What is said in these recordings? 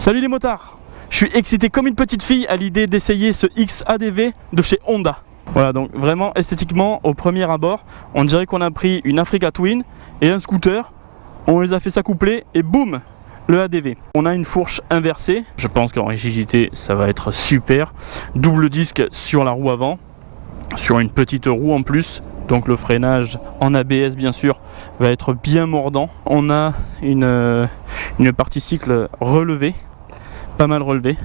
Salut les motards! Je suis excité comme une petite fille à l'idée d'essayer ce XADV de chez Honda. Voilà, donc vraiment esthétiquement, au premier abord, on dirait qu'on a pris une Africa Twin et un scooter, on les a fait s'accoupler et boum, le ADV. On a une fourche inversée, je pense qu'en rigidité ça va être super. Double disque sur la roue avant, sur une petite roue en plus. Donc le freinage en ABS bien sûr va être bien mordant. On a une partie cycle relevée, pas mal relevée.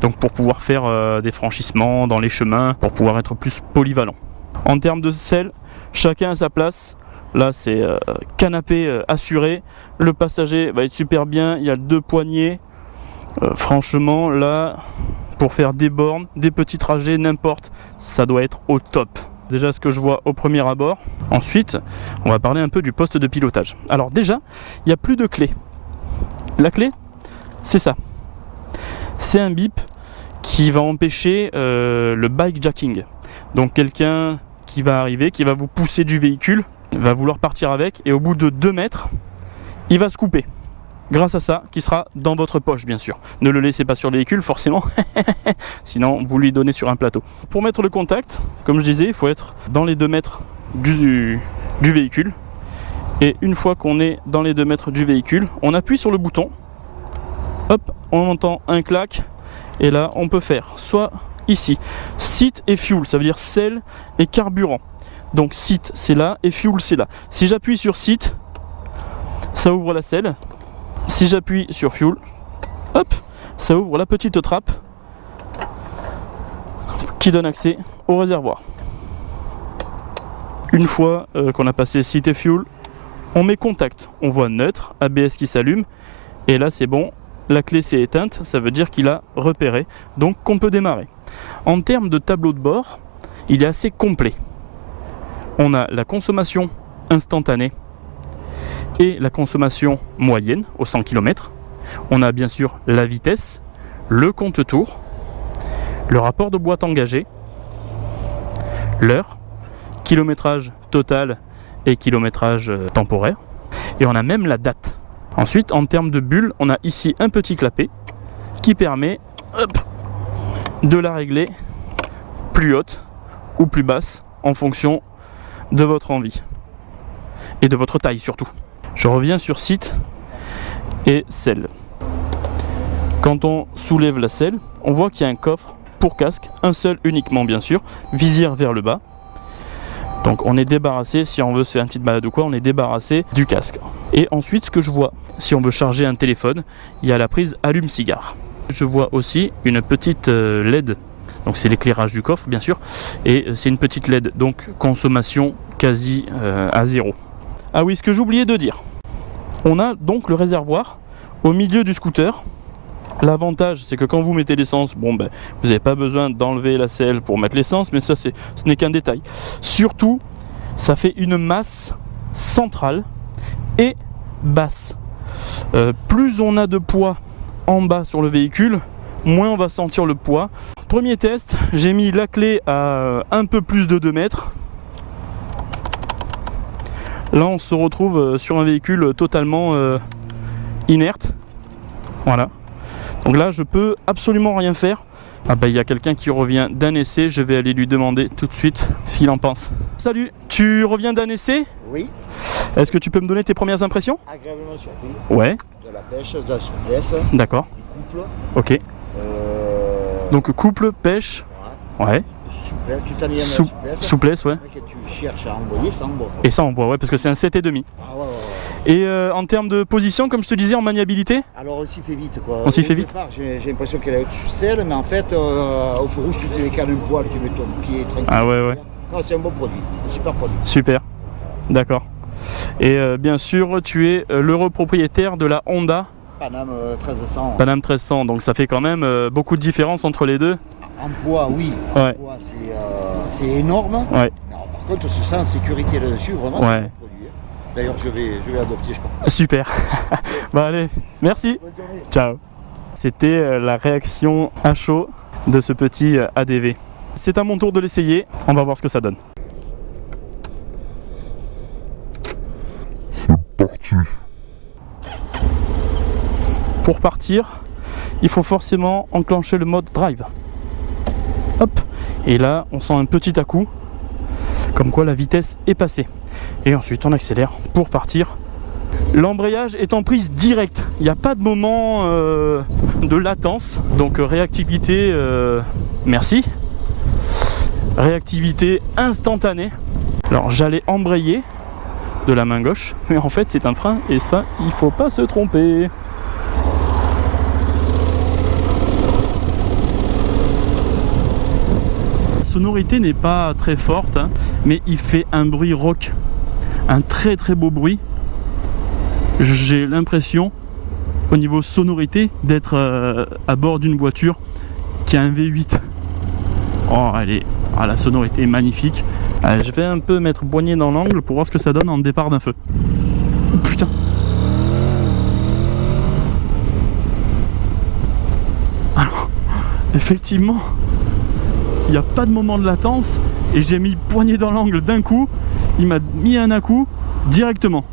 Donc pour pouvoir faire des franchissements dans les chemins, pour pouvoir être plus polyvalent. En termes de selle, chacun à sa place. Là c'est canapé assuré. Le passager va être super bien, il y a 2 poignées. Franchement là, pour faire des bornes, des petits trajets, n'importe, ça doit être au top. Déjà ce que je vois au premier abord. Ensuite, on va parler un peu du poste de pilotage. Alors déjà, il n'y a plus de clé. La clé, c'est ça. C'est un bip qui va empêcher le bikejacking. Donc quelqu'un qui va arriver, qui va vous pousser du véhicule, va vouloir partir avec et au bout de 2 mètres, il va se couper. Grâce à ça, qui sera dans votre poche bien sûr. Ne le laissez pas sur le véhicule forcément, sinon vous lui donnez sur un plateau. Pour mettre le contact, comme je disais, il faut être dans les 2 mètres du véhicule. Et une fois qu'on est dans les 2 mètres du véhicule, on appuie sur le bouton. Hop, on entend un clac. Et là, on peut faire soit ici, seat et fuel, ça veut dire selle et carburant. Donc seat c'est là et fuel c'est là. Si j'appuie sur seat, ça ouvre la selle. Si j'appuie sur fuel, hop, ça ouvre la petite trappe qui donne accès au réservoir. Une fois qu'on a passé seat et fuel, on met contact. On voit neutre, ABS qui s'allume et là c'est bon. La clé s'est éteinte, ça veut dire qu'il a repéré, donc qu'on peut démarrer. En termes de tableau de bord, il est assez complet. On a la consommation instantanée et la consommation moyenne au 100 km. On a bien sûr la vitesse, le compte-tours, le rapport de boîte engagé, l'heure, kilométrage total et kilométrage temporaire. Et on a même la date. Ensuite, en termes de bulle, on a ici un petit clapet qui permet de la régler plus haute ou plus basse en fonction de votre envie et de votre taille surtout. Je reviens sur seat et selle. Quand on soulève la selle, on voit qu'il y a un coffre pour casque, un seul uniquement bien sûr, visière vers le bas. Donc on est débarrassé, si on veut se faire une petite balade ou quoi, on est débarrassé du casque. Et ensuite ce que je vois, si on veut charger un téléphone, il y a la prise allume-cigare. Je vois aussi une petite LED, donc c'est l'éclairage du coffre bien sûr, et c'est une petite LED, donc consommation quasi à 0. Ah oui, ce que j'oubliais de dire, on a donc le réservoir au milieu du scooter. L'avantage c'est que quand vous mettez l'essence, bon ben vous n'avez pas besoin d'enlever la selle pour mettre l'essence, mais ça ce n'est qu'un détail. Surtout, ça fait une masse centrale et basse. Plus on a de poids en bas sur le véhicule, moins on va sentir le poids. Premier test, j'ai mis la clé à un peu plus de 2 mètres. Là on se retrouve sur un véhicule totalement inerte. Voilà. Donc là je peux absolument rien faire. Ah bah il y a quelqu'un qui revient d'un essai, je vais aller lui demander tout de suite ce qu'il en pense. Salut, tu reviens d'un essai? Oui. Est-ce que tu peux me donner tes premières impressions? Agréablement surpris. Ouais. De la pêche, de la souplesse. D'accord. Du couple. Ok. Donc couple, pêche. Ouais. Souplesse, tu t'en viens de la souplesse. Souplesse, ouais. Que tu cherches à envoyer, ça envoie. Et ça envoie, ouais, parce que c'est un 7,5. Ah ouais, ouais, ouais. Et en termes de position, comme je te disais, en maniabilité? Alors on s'y fait vite quoi. On s'y fait vite. J'ai l'impression qu'elle est au selle, mais en fait au feu rouge tu te décales un poil, tu mets ton pied tranquille. Ah ouais, ouais. Non, c'est un bon produit, un super produit. Super, d'accord. Et bien sûr, tu es l'heureux propriétaire de la Honda Panam 1300. Panam 1300, donc ça fait quand même beaucoup de différence entre les deux. En poids, oui. Ouais. En poids, c'est énorme. Ouais. Mais alors, par contre, on se sent en sécurité là-dessus, vraiment. Ouais. C'est un bon produit. D'ailleurs, je vais adopter, je crois. Super. Bah allez, merci. Bonne journée. Ciao. C'était la réaction à chaud de ce petit ADV. C'est à mon tour de l'essayer, on va voir ce que ça donne. C'est parti. Pour partir, il faut forcément enclencher le mode drive. Hop, et là on sent un petit à-coup, comme quoi la vitesse est passée. Et ensuite on accélère pour partir. L'embrayage est en prise directe, il n'y a pas de moment de latence, donc réactivité, merci. Réactivité instantanée. Alors j'allais embrayer de la main gauche, mais en fait c'est un frein et ça il faut pas se tromper. La sonorité n'est pas très forte, hein, mais il fait un bruit rock, un très très beau bruit. J'ai l'impression au niveau sonorité d'être à bord d'une voiture qui a un V8. Oh la sonorité est magnifique. Allez, je vais un peu mettre poignée dans l'angle pour voir ce que ça donne en départ d'un feu. Oh, putain. Alors, effectivement, il n'y a pas de moment de latence et j'ai mis poignée dans l'angle d'un coup. Il m'a mis un à-coup directement.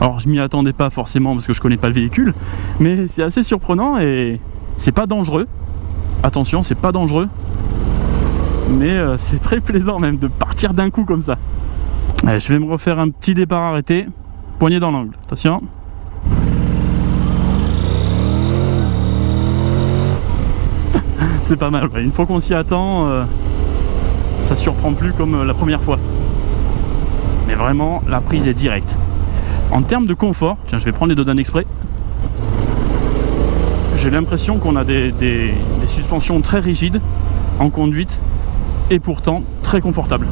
Alors je m'y attendais pas forcément parce que je connais pas le véhicule, mais c'est assez surprenant et c'est pas dangereux. Attention, c'est pas dangereux. Mais c'est très plaisant même de partir d'un coup comme ça. Allez, je vais me refaire un petit départ arrêté, poignée dans l'angle, attention. C'est pas mal, une fois qu'on s'y attend, ça surprend plus comme la première fois. Mais vraiment, la prise est directe. En termes de confort, tiens, je vais prendre les Dodan exprès. J'ai l'impression qu'on a des suspensions très rigides en conduite, et pourtant très confortable.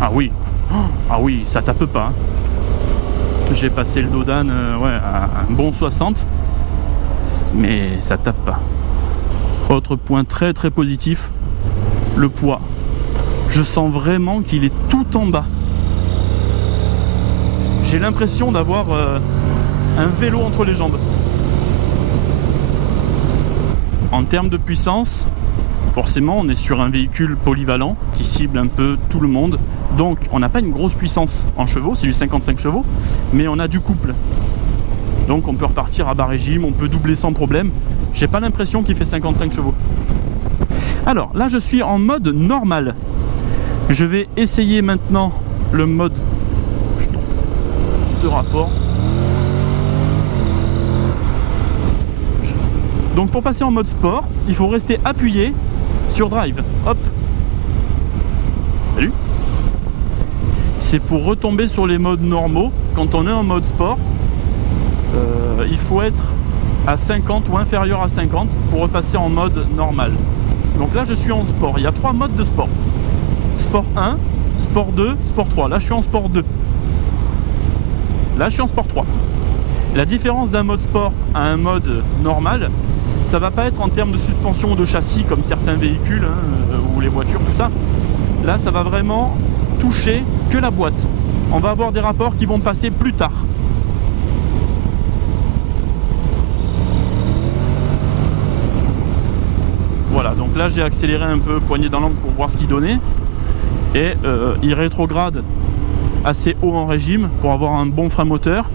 Ah oui, ça tape pas. Hein. J'ai passé le Dodan à un bon 60, mais ça tape pas. Autre point très très positif, le poids. Je sens vraiment qu'il est tout en bas. J'ai l'impression d'avoir un vélo entre les jambes. En termes de puissance, forcément on est sur un véhicule polyvalent qui cible un peu tout le monde. Donc on n'a pas une grosse puissance en chevaux, c'est du 55 chevaux, mais on a du couple. Donc on peut repartir à bas régime, on peut doubler sans problème. J'ai pas l'impression qu'il fait 55 chevaux. Alors là je suis en mode normal. Je vais essayer maintenant le mode de rapport. Donc pour passer en mode sport, il faut rester appuyé sur drive. Hop. Salut. C'est pour retomber sur les modes normaux. Quand on est en mode sport, il faut être à 50 ou inférieur à 50 pour repasser en mode normal. Donc là je suis en sport. Il y a 3 modes de sport. Sport 1, sport 2, sport 3. Là je suis en sport 2. Là je suis en sport 3. La différence d'un mode sport à un mode normal, ça va pas être en termes de suspension ou de châssis comme certains véhicules ou les voitures, tout ça. Là ça va vraiment toucher que la boîte. On va avoir des rapports qui vont passer plus tard. Voilà, donc là j'ai accéléré un peu, poigné dans l'angle pour voir ce qu'il donnait. Et il rétrograde assez haut en régime pour avoir un bon frein moteur.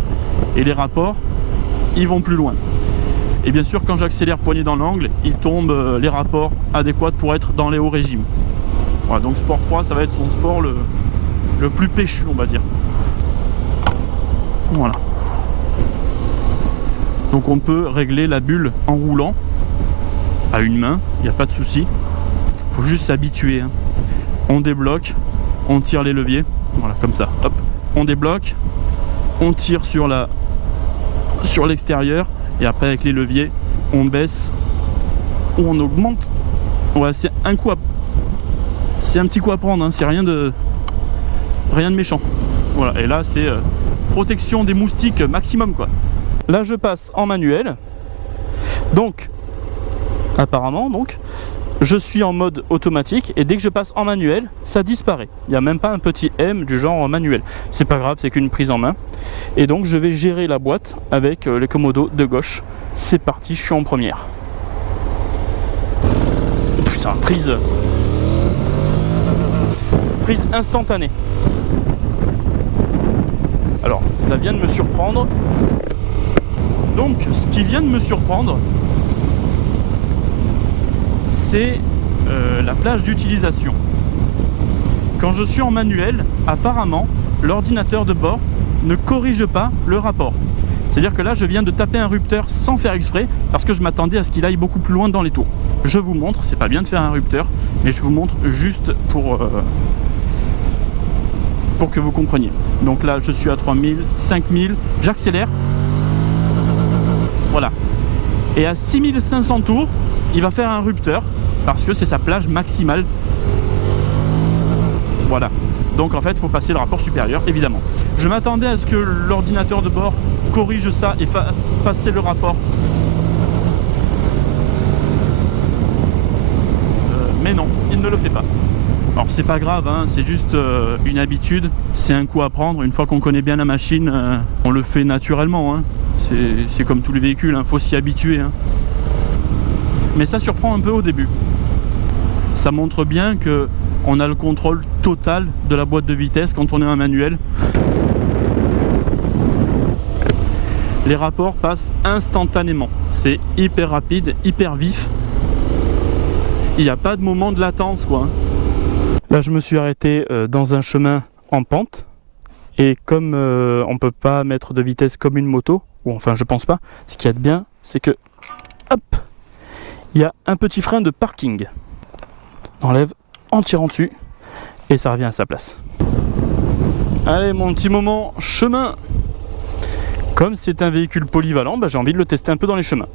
Et les rapports, ils vont plus loin. Et bien sûr quand j'accélère poigné dans l'angle, il tombe les rapports adéquats pour être dans les hauts régimes. Voilà, donc Sport 3 ça va être son sport le plus péchu on va dire. Voilà. Donc on peut régler la bulle en roulant à une main, il n'y a pas de souci. Il faut juste s'habituer. Hein. On débloque, on tire les leviers, voilà comme ça. Hop, on débloque, on tire sur l'extérieur et après avec les leviers, on baisse ou on augmente. Ouais, c'est un coup c'est un petit coup à prendre, hein. C'est rien de méchant. Voilà, et là c'est protection des moustiques maximum quoi. Là je passe en manuel. Donc apparemment je suis en mode automatique et dès que je passe en manuel ça disparaît. Il n'y a même pas un petit M du genre manuel. C'est pas grave, c'est qu'une prise en main. Et donc je vais gérer la boîte avec les commodos de gauche. C'est parti, je suis en première. Putain, prise instantanée. Alors ça vient de me surprendre. Donc ce qui vient de me surprendre, c'est la plage d'utilisation. Quand je suis en manuel, apparemment, l'ordinateur de bord ne corrige pas le rapport. C'est-à-dire que là, je viens de taper un rupteur sans faire exprès, parce que je m'attendais à ce qu'il aille beaucoup plus loin dans les tours. Je vous montre, c'est pas bien de faire un rupteur, mais je vous montre juste pour que vous compreniez. Donc là, je suis à 3000, 5000, j'accélère. Voilà. Et à 6500 tours, il va faire un rupteur, parce que c'est sa plage maximale. Voilà. Donc en fait, il faut passer le rapport supérieur, évidemment. Je m'attendais à ce que l'ordinateur de bord corrige ça et fasse passer le rapport. Mais non, il ne le fait pas. Alors c'est pas grave, hein, c'est juste une habitude, c'est un coup à prendre. Une fois qu'on connaît bien la machine, on le fait naturellement. Hein. C'est comme tous les véhicules, hein, faut s'y habituer. Hein. Mais ça surprend un peu au début. Ça montre bien que on a le contrôle total de la boîte de vitesse quand on est en manuel. Les rapports passent instantanément. C'est hyper rapide, hyper vif. Il n'y a pas de moment de latence, quoi. Là, je me suis arrêté dans un chemin en pente. Et comme on ne peut pas mettre de vitesse comme une moto, ou enfin je pense pas, ce qu'il y a de bien, c'est que, hop, il y a un petit frein de parking. On enlève en tirant dessus et ça revient à sa place. Allez, mon petit moment chemin. Comme c'est un véhicule polyvalent, j'ai envie de le tester un peu dans les chemins.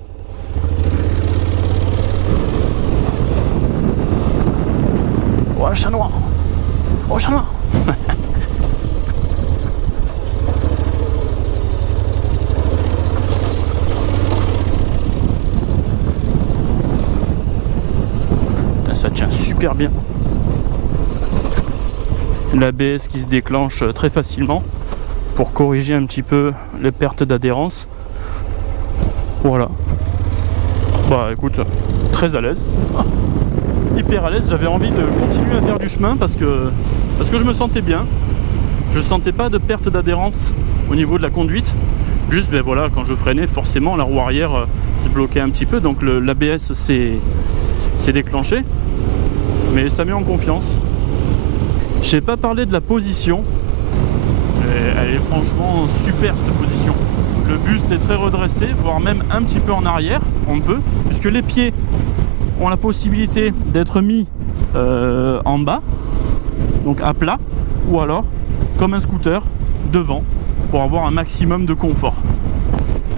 Oh, un chat noir. Oh, chat noir. Ça tient super bien. L'ABS qui se déclenche très facilement pour corriger un petit peu les pertes d'adhérence. Voilà. Bah écoute, très à l'aise. Hyper à l'aise, j'avais envie de continuer à faire du chemin parce que je me sentais bien. Je sentais pas de perte d'adhérence au niveau de la conduite. Juste voilà, quand je freinais, forcément la roue arrière se bloquait un petit peu, donc l'ABS s'est déclenché. Mais ça met en confiance. J'ai pas parlé de la position. Elle est franchement super cette position. Le buste est très redressé, voire même un petit peu en arrière, on peut, puisque les pieds ont la possibilité d'être mis en bas, donc à plat, ou alors comme un scooter devant, pour avoir un maximum de confort.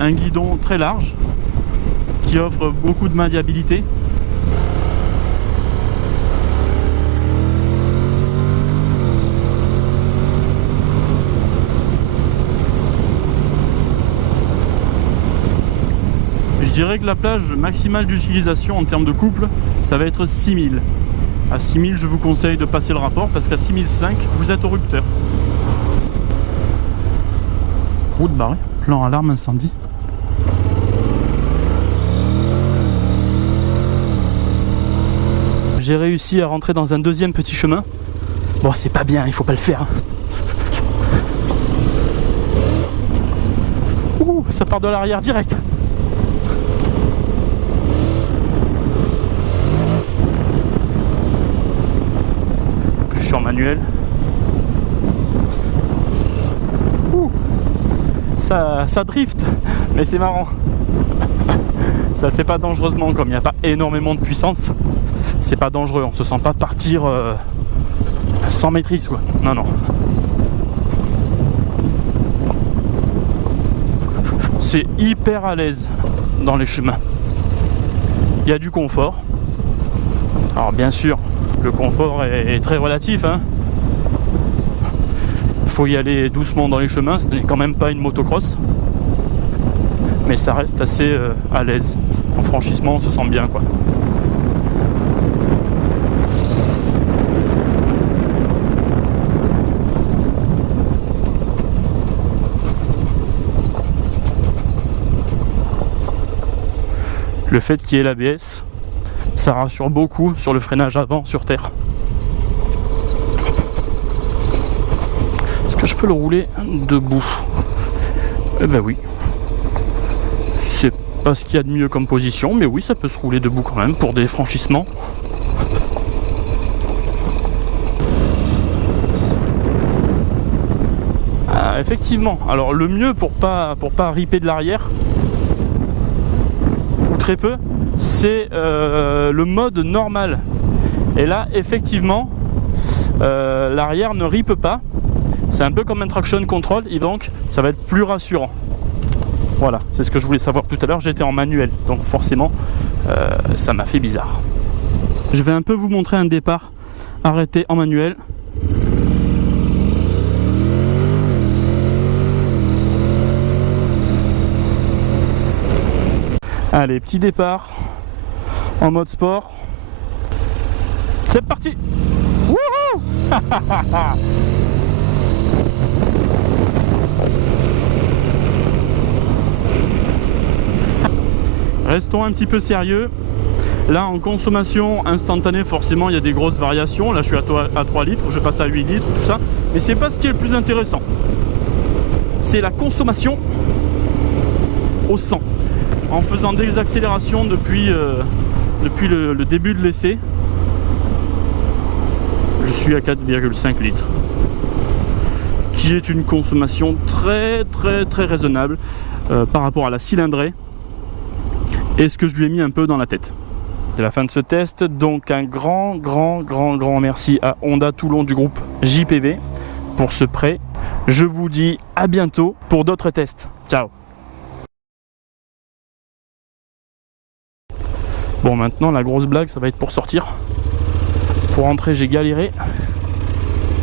Un guidon très large qui offre beaucoup de maniabilité. Je dirais que la plage maximale d'utilisation en termes de couple, ça va être 6000. À 6000, je vous conseille de passer le rapport parce qu'à 6005, vous êtes au rupteur. Route barrée, plan alarme incendie. J'ai réussi à rentrer dans un deuxième petit chemin. Bon, c'est pas bien, il faut pas le faire. Ouh, ça part de l'arrière direct. Je suis en manuel. Ouh, ça drift, mais c'est marrant. Ça le fait pas dangereusement, comme il n'y a pas énormément de puissance. C'est pas dangereux, on se sent pas partir sans maîtrise, quoi. Non, non. C'est hyper à l'aise dans les chemins. Il y a du confort. Alors bien sûr, le confort est très relatif, hein. Faut y aller doucement dans les chemins, ce n'est quand même pas une motocross. Mais ça reste assez à l'aise. En franchissement, on se sent bien, quoi. Le fait qu'il y ait l'ABS, ça rassure beaucoup sur le freinage avant sur terre. Est-ce que je peux le rouler debout? Eh ben oui. C'est pas ce qu'il y a de mieux comme position, mais oui, ça peut se rouler debout quand même pour des franchissements. Ah, effectivement. Alors le mieux pour pas ripper de l'arrière, ou très peu, c'est le mode normal. Et là, effectivement, l'arrière ne rippe pas. C'est un peu comme un traction control, et donc ça va être plus rassurant. Voilà, c'est ce que je voulais savoir tout à l'heure. J'étais en manuel, donc forcément, ça m'a fait bizarre. Je vais un peu vous montrer un départ arrêté en manuel. Allez, petit départ en mode sport. C'est parti. Wouhou. Restons un petit peu sérieux. Là, en consommation instantanée, forcément, il y a des grosses variations. Là, je suis à 3 litres, je passe à 8 litres, tout ça. Mais c'est pas ce qui est le plus intéressant. C'est la consommation au 100. En faisant des accélérations depuis le début de l'essai, je suis à 4,5 litres. Qui est une consommation très raisonnable par rapport à la cylindrée et ce que je lui ai mis un peu dans la tête. C'est la fin de ce test, donc un grand merci à Honda Toulon du groupe JPV pour ce prêt. Je vous dis à bientôt pour d'autres tests. Ciao. Bon, maintenant la grosse blague, ça va être pour sortir. Pour rentrer, j'ai galéré.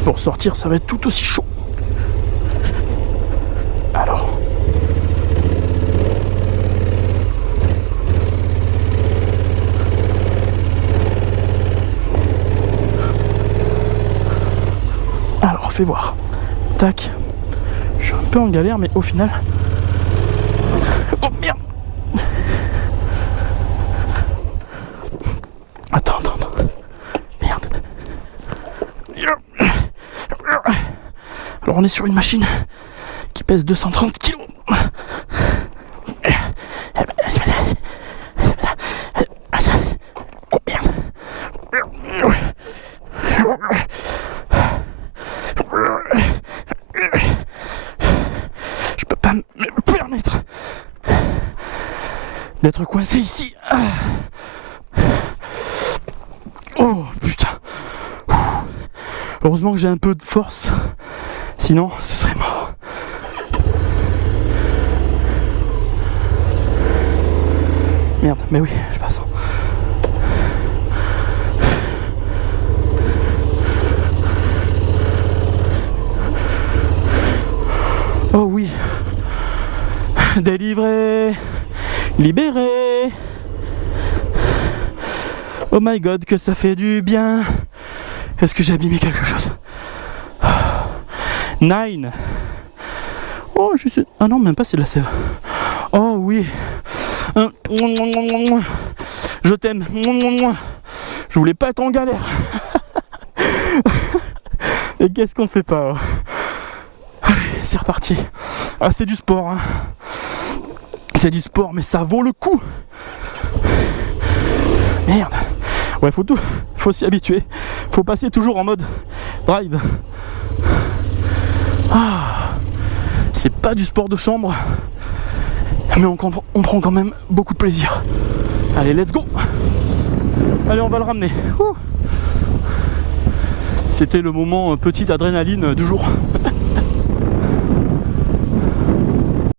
Pour sortir, ça va être tout aussi chaud. Alors. Alors, fais voir. Tac. Je suis un peu en galère, mais au final... Oh merde. Attends. Merde. Alors on est sur une machine qui pèse 230 kg. Oh merde. Je peux pas me permettre d'être coincé ici. Oh putain. Heureusement que j'ai un peu de force, sinon ce serait mort. Merde, mais oui, je passe. Oh oui. Délivré, libéré. Oh my god, que ça fait du bien. Est-ce que j'ai abîmé quelque chose? 9. Oh, je sais. Ah non, même pas, c'est de la sève. Oh oui. Je t'aime. Je voulais pas être en galère. Et qu'est-ce qu'on fait pas? Allez, c'est reparti. Ah, c'est du sport, hein. C'est du sport, mais ça vaut le coup. Merde. Ouais, faut s'y habituer. Faut passer toujours en mode drive. Ah, c'est pas du sport de chambre, mais on prend quand même beaucoup de plaisir. Allez, let's go. Allez, on va le ramener. C'était le moment petite adrénaline du jour.